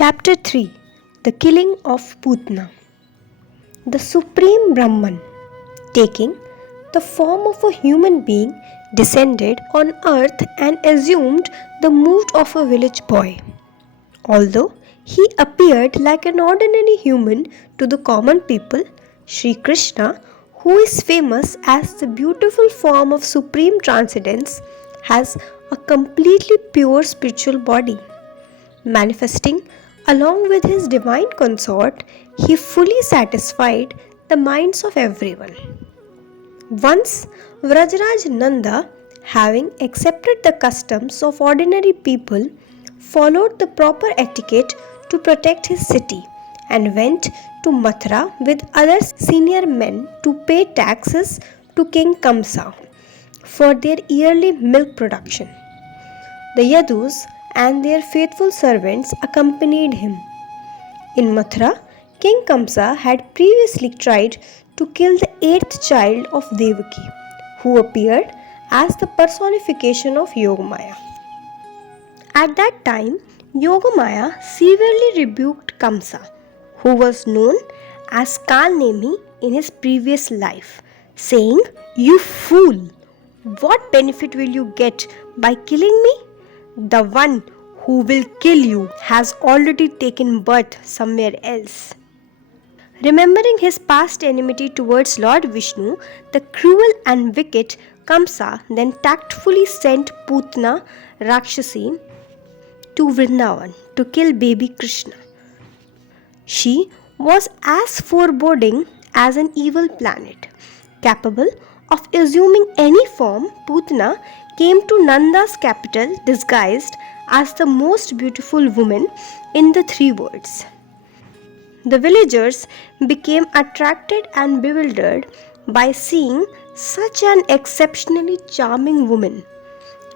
Chapter 3 The Killing of Putna. The Supreme Brahman, taking the form of a human being, descended on earth and assumed the mood of a village boy. Although he appeared like an ordinary human to the common people, Sri Krishna, who is famous as the beautiful form of supreme transcendence, has a completely pure spiritual body. Manifesting along with his divine consort, he fully satisfied the minds of everyone. Once Vrajraj Nanda, having accepted the customs of ordinary people, followed the proper etiquette to protect his city and went to Mathura with other senior men to pay taxes to King Kamsa for their yearly milk production. The Yadus and their faithful servants accompanied him. In Mathura, King Kamsa had previously tried to kill the eighth child of Devaki, who appeared as the personification of Yogamaya. At that time, Yogamaya severely rebuked Kamsa, who was known as Kalnemi in his previous life, saying, "You fool! What benefit will you get by killing me? The one who will kill you has already taken birth somewhere else." Remembering his past enmity towards Lord Vishnu, the cruel and wicked Kamsa then tactfully sent Putna Rakshasi to Vrindavan to kill baby Krishna. She was as foreboding as an evil planet. Capable of assuming any form, Putna came to Nanda's capital disguised as the most beautiful woman in the three worlds. The villagers became attracted and bewildered by seeing such an exceptionally charming woman.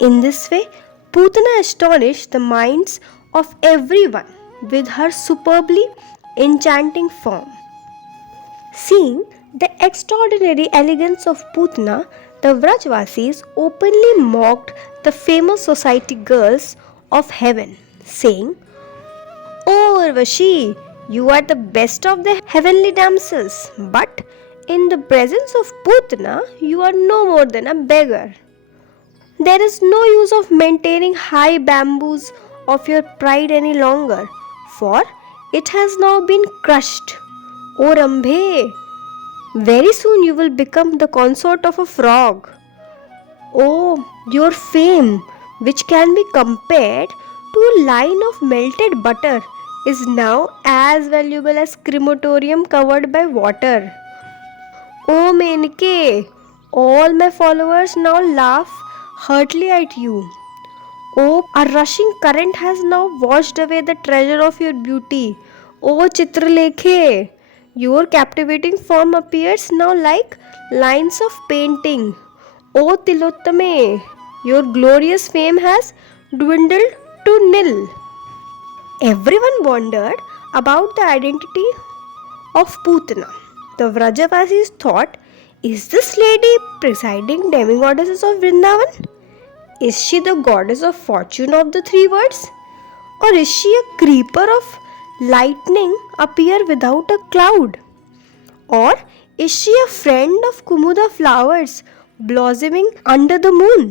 In this way, Putna astonished the minds of everyone with her superbly enchanting form. Seeing the extraordinary elegance of Putna, the Vrajvasis openly mocked the famous society girls of heaven, saying, "Oh Urvashi, you are the best of the heavenly damsels, but in the presence of Putna, you are no more than a beggar. There is no use of maintaining high bamboos of your pride any longer, for it has now been crushed. O Rambhe, very soon you will become the consort of a frog. Oh, your fame, which can be compared to a line of melted butter, is now as valuable as crematorium covered by water. Oh Menke, all my followers now laugh heartily at you. Oh, a rushing current has now washed away the treasure of your beauty. Oh Chitralekhe, your captivating form appears now like lines of painting. O Tilottame, your glorious fame has dwindled to nil." Everyone wondered about the identity of Putna. The Vrajavasis thought, "Is this lady presiding demigoddess of Vrindavan? Is she the goddess of fortune of the three worlds? Or is she a creeper of lightning appear without a cloud? Or is she a friend of Kumuda flowers blossoming under the moon?"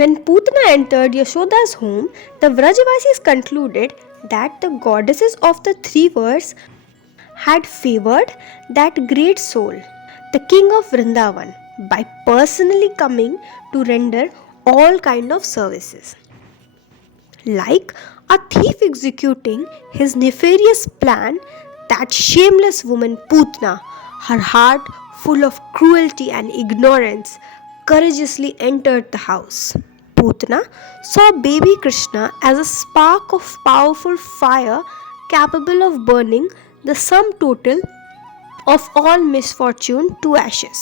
When Putna entered Yashoda's home, the Vrajavasis concluded that the goddesses of the three worlds had favored that great soul, the king of Vrindavan, by personally coming to render all kind of services. Like a thief executing his nefarious plan, that shameless woman Putna, her heart full of cruelty and ignorance, courageously entered the house. Putna saw baby Krishna as a spark of powerful fire capable of burning the sum total of all misfortune to ashes.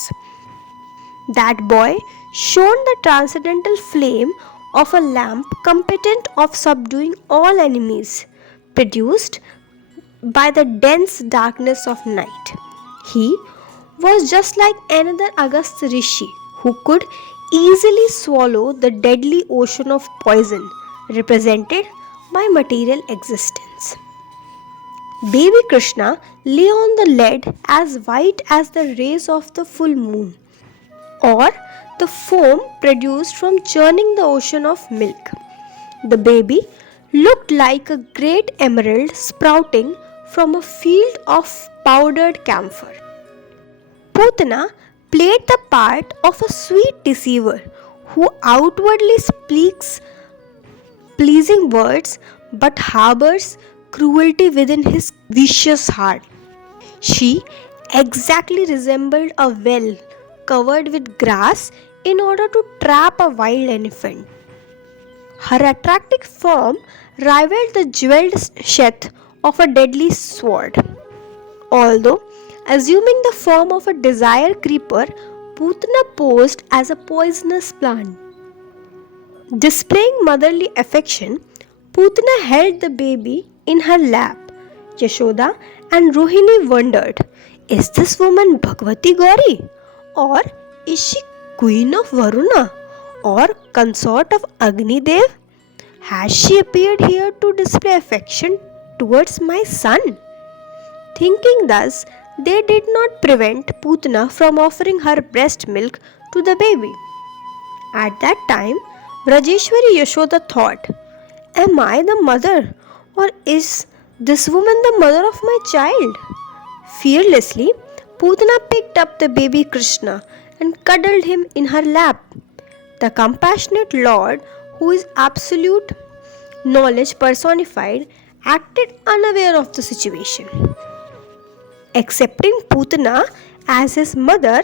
That boy shone the transcendental flame of a lamp competent of subduing all enemies produced by the dense darkness of night. He was just like another august rishi who could easily swallow the deadly ocean of poison represented by material existence. Baby Krishna lay on the lead as white as the rays of the full moon, or the foam produced from churning the ocean of milk. The baby looked like a great emerald sprouting from a field of powdered camphor. Putana played the part of a sweet deceiver who outwardly speaks pleasing words but harbors cruelty within his vicious heart. She exactly resembled a well covered with grass in order to trap a wild elephant. Her attractive form rivaled the jeweled sheath of a deadly sword. Although assuming the form of a desire creeper, Putana posed as a poisonous plant. Displaying motherly affection, Putana held the baby in her lap. Yashoda and Rohini wondered, is this woman Bhagavati Gauri? Or is she queen of Varuna? Or consort of Agni Dev? Has she appeared here to display affection towards my son? Thinking thus, they did not prevent Putana from offering her breast milk to the baby. At that time, Vrajeshwari Yashoda thought, am I the mother, or is this woman the mother of my child? Fearlessly, Putana picked up the baby Krishna and cuddled him in her lap. The compassionate Lord, who is absolute knowledge personified, acted unaware of the situation. Accepting Putana as his mother,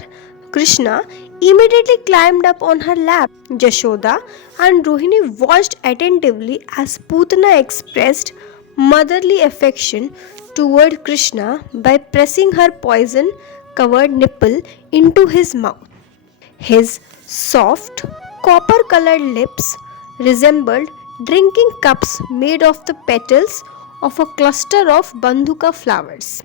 Krishna immediately climbed up on her lap. Jashoda and Rohini watched attentively as Putana expressed motherly affection toward Krishna by pressing her poison covered nipple into his mouth. His soft, copper colored lips resembled drinking cups made of the petals of a cluster of bandhuka flowers.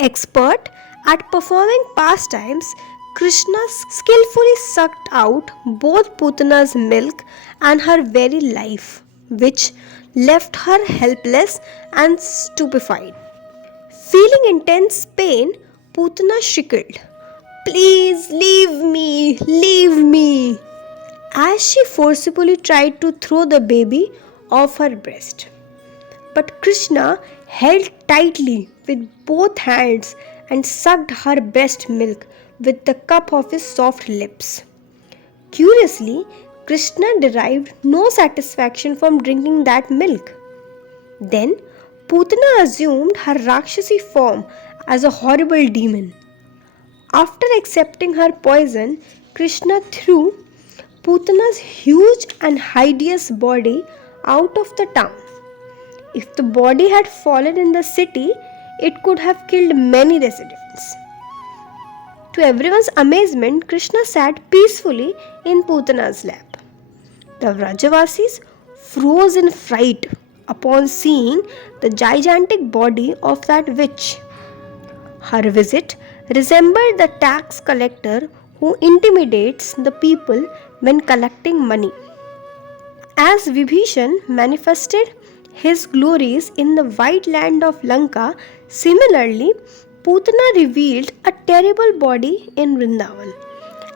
Expert at performing pastimes, Krishna skillfully sucked out both Putana's milk and her very life, which left her helpless and stupefied. Feeling intense pain, Putana shrieked, please leave me, leave me, as she forcibly tried to throw the baby off her breast. But Krishna held tightly with both hands and sucked her breast milk with the cup of his soft lips. Curiously, Krishna derived no satisfaction from drinking that milk. Then, Putana assumed her Rakshasi form as a horrible demon. After accepting her poison, Krishna threw Putana's huge and hideous body out of the town. If the body had fallen in the city, it could have killed many residents. To everyone's amazement, Krishna sat peacefully in Putana's lap. The Vrajavasis froze in fright upon seeing the gigantic body of that witch. Her visit resembled the tax collector who intimidates the people when collecting money. As Vibhishan manifested his glories in the white land of Lanka, similarly, Putana revealed a terrible body in Vrindavan.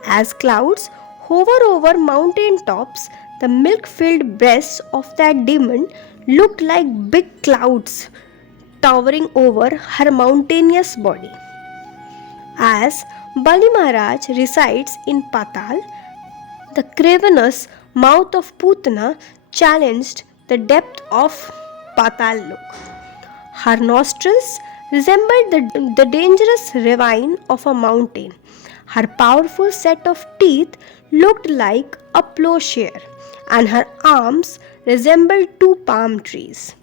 As clouds hover over mountain tops, the milk-filled breasts of that demon looked like big clouds towering over her mountainous body. As Bali Maharaj resides in Patal, the cavernous mouth of Putana challenged the depth of Patal look. Her nostrils resembled the dangerous ravine of a mountain. Her powerful set of teeth looked like a plowshare, and her arms resembled two palm trees.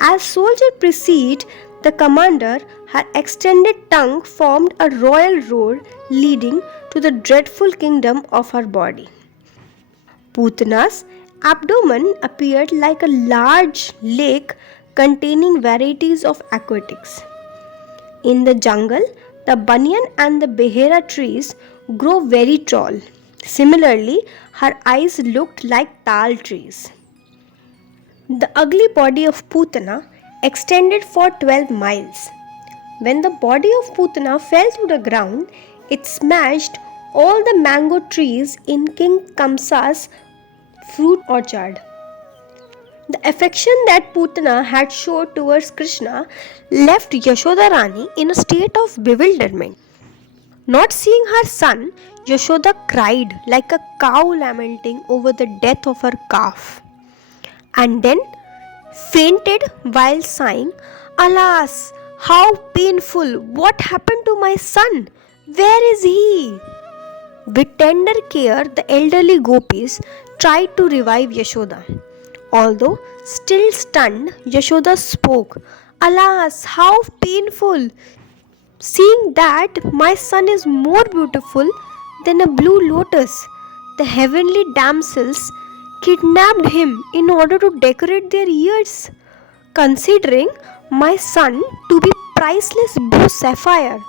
As soldiers precede the commander, her extended tongue formed a royal road leading to the dreadful kingdom of her body. Putana's abdomen appeared like a large lake containing varieties of aquatics. In the jungle, the banyan and the behera trees grow very tall. Similarly, her eyes looked like tal trees. The ugly body of Putana extended for 12 miles. When the body of Putana fell to the ground, it smashed all the mango trees in King Kamsa's fruit orchard. The affection that Putana had showed towards Krishna left Yashoda Rani in a state of bewilderment. Not seeing her son, Yashoda cried like a cow lamenting over the death of her calf, and then fainted while sighing, "Alas, how painful! What happened to my son? Where is he?" With tender care, the elderly gopis tried to revive Yashoda. Although still stunned, Yashoda spoke, "Alas, how painful! Seeing that my son is more beautiful than a blue lotus, the heavenly damsels kidnapped him in order to decorate their ears. Considering my son to be priceless blue sapphire,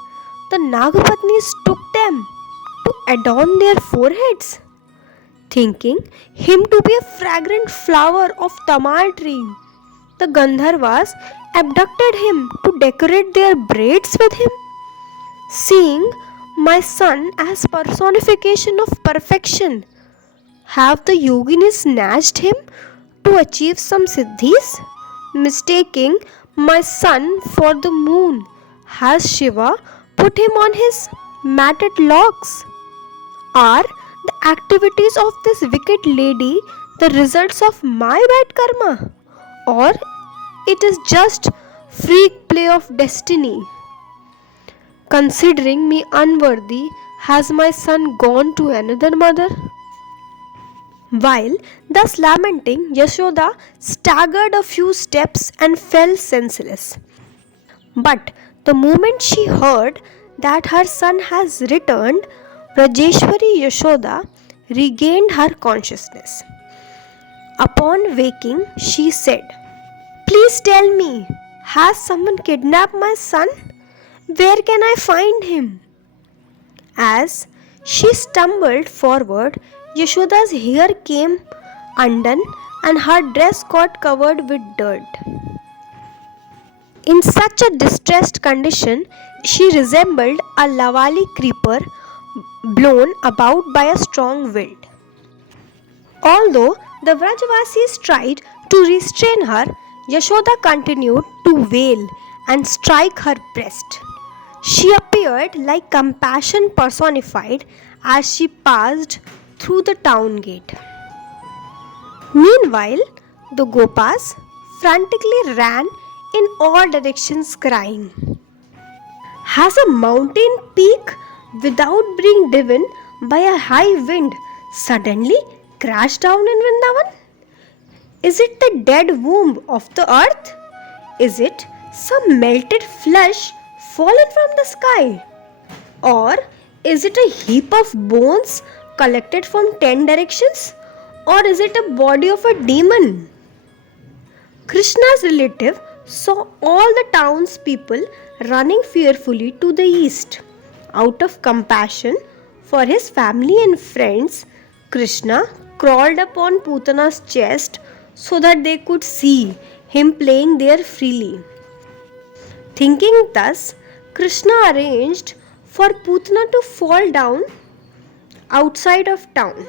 the Nagapatnis took them to adorn their foreheads, thinking him to be a fragrant flower of tamar tree. The Gandharvas abducted him to decorate their braids with him. Seeing my son as personification of perfection, have the yoginis snatched him to achieve some siddhis? Mistaking my son for the moon, has Shiva put him on his matted locks? Are the activities of this wicked lady the results of my bad karma? Or it is just freak play of destiny? Considering me unworthy, has my son gone to another mother? While thus lamenting, Yashoda staggered a few steps and fell senseless. But the moment she heard that her son has returned, Rajeshwari Yashoda regained her consciousness. Upon waking, she said, "Please tell me, has someone kidnapped my son? Where can I find him?" As she stumbled forward, Yashoda's hair came undone and her dress got covered with dirt. In such a distressed condition, she resembled a lavali creeper blown about by a strong wind. Although the Vrajavasis tried to restrain her, Yashoda continued to wail and strike her breast. She appeared like compassion personified as she passed through the town gate. Meanwhile, the Gopas frantically ran in all directions crying, "Has a mountain peak, without being driven by a high wind, suddenly crashed down in Vrindavan? Is it the dead womb of the earth? Is it some melted flesh fallen from the sky? Or is it a heap of bones collected from 10 directions? Or is it a body of a demon?" Krishna's relative saw all the townspeople running fearfully to the east. Out of compassion for his family and friends, Krishna crawled upon Putana's chest so that they could see him playing there freely. Thinking thus, Krishna arranged for Putana to fall down outside of town.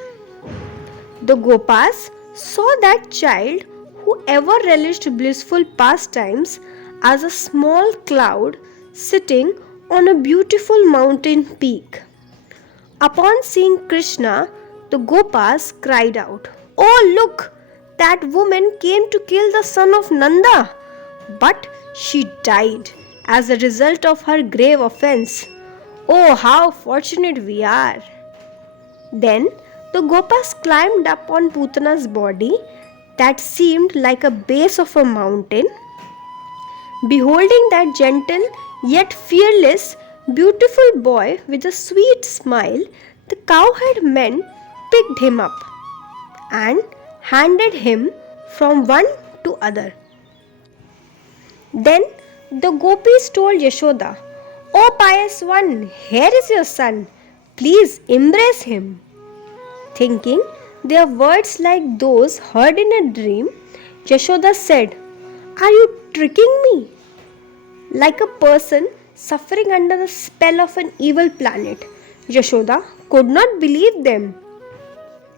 The Gopas saw that child who ever relished blissful pastimes as a small cloud sitting on a beautiful mountain peak. Upon seeing Krishna, the Gopas cried out, "Oh, look! That woman came to kill the son of Nanda, but she died as a result of her grave offense. Oh, how fortunate we are!" Then the Gopas climbed up on Putana's body that seemed like a base of a mountain. Beholding that gentle yet fearless, beautiful boy with a sweet smile, the cowherd men picked him up and handed him from one to other. Then the gopis told Yashoda, "Oh pious one, here is your son. Please embrace him." Thinking their words like those heard in a dream, Yashoda said, Are you tricking me? Like a person suffering under the spell of an evil planet, Yashoda could not believe them.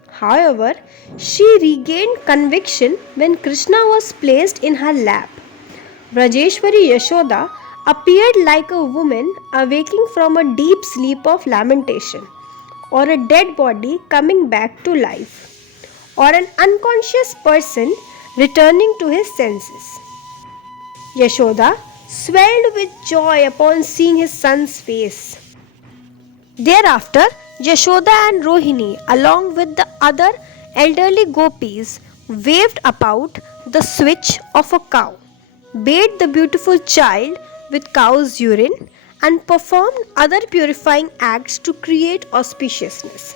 However, she regained conviction when Krishna was placed in her lap. Vrajeshwari Yashoda appeared like a woman awaking from a deep sleep of lamentation, or a dead body coming back to life, or an unconscious person returning to his senses. Yashoda swelled with joy upon seeing his son's face. Thereafter, Yashoda and Rohini, along with the other elderly gopis, waved about the switch of a cow, bathed the beautiful child with cow's urine, and performed other purifying acts to create auspiciousness.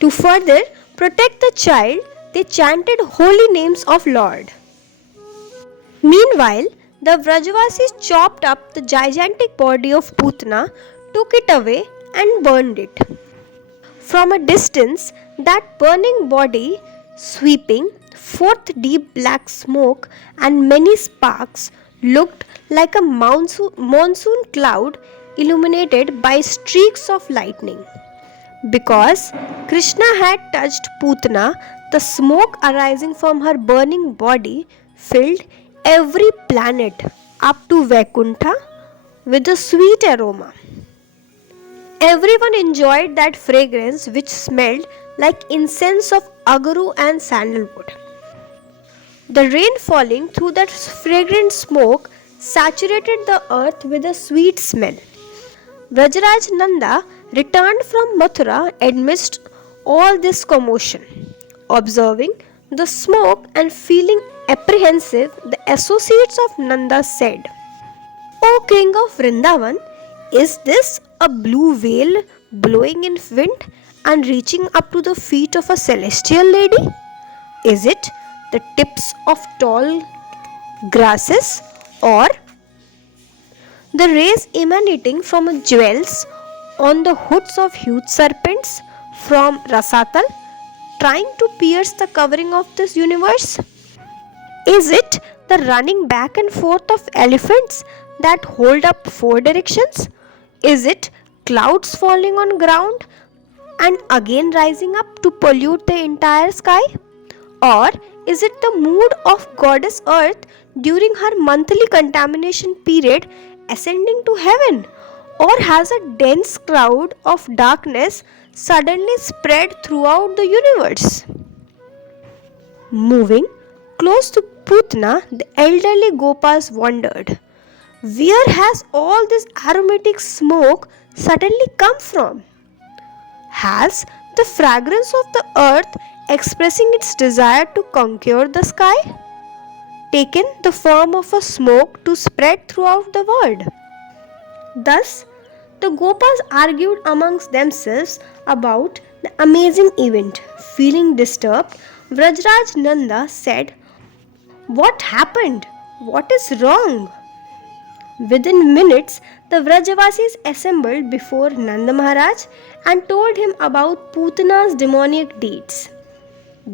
To further protect the child, they chanted holy names of Lord. Meanwhile, the Vrajavasis chopped up the gigantic body of Putna, took it away, and burned it. From a distance, that burning body, sweeping forth deep black smoke and many sparks, looked like a monsoon cloud illuminated by streaks of lightning. Because Krishna had touched Putna, the smoke arising from her burning body filled every planet up to Vaikuntha with a sweet aroma. Everyone enjoyed that fragrance which smelled like incense of agaru and sandalwood. The rain falling through that fragrant smoke saturated the earth with a sweet smell. Vrajaraj Nanda returned from Mathura amidst all this commotion. Observing the smoke and feeling apprehensive, the associates of Nanda said, "O King of Vrindavan, is this a blue veil blowing in wind and reaching up to the feet of a celestial lady? Is it the tips of tall grasses, or the rays emanating from jewels on the hoods of huge serpents from Rasatal, trying to pierce the covering of this universe? Is it the running back and forth of elephants that hold up four directions? Is it clouds falling on ground and again rising up to pollute the entire sky? Or is it the mood of Goddess Earth during her monthly contamination period ascending to heaven? Or has a dense cloud of darkness suddenly spread throughout the universe?" Moving close to Putna, the elderly Gopas wondered, where has all this aromatic smoke suddenly come from? Has the fragrance of the earth, expressing its desire to conquer the sky, taken the form of a smoke to spread throughout the world? Thus, the Gopas argued amongst themselves about the amazing event. Feeling disturbed, Vrajraj Nanda said, "What happened? What is wrong?" Within minutes, the Vrajavasis assembled before Nanda Maharaj and told him about Putana's demoniac deeds.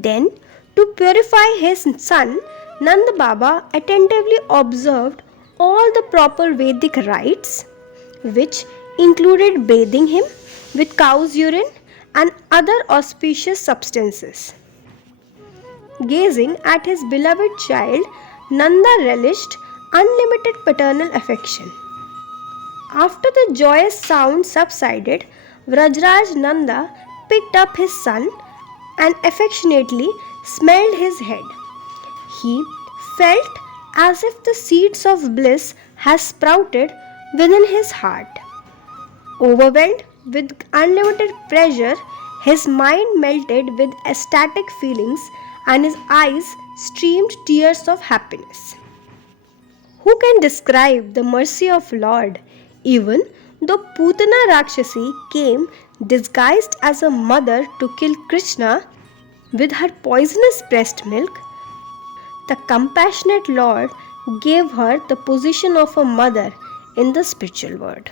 Then, to purify his son, Nanda Baba attentively observed all the proper Vedic rites, which included bathing him with cow's urine and other auspicious substances. Gazing at his beloved child, Nanda relished unlimited paternal affection. After the joyous sound subsided, Vrajraj Nanda picked up his son and affectionately smelled his head. He felt as if the seeds of bliss had sprouted within his heart. Overwhelmed with unlimited pleasure, his mind melted with ecstatic feelings and his eyes streamed tears of happiness. Who can describe the mercy of Lord? Even though Putana Rakshasi came disguised as a mother to kill Krishna with her poisonous breast milk, the compassionate Lord gave her the position of a mother in the spiritual world.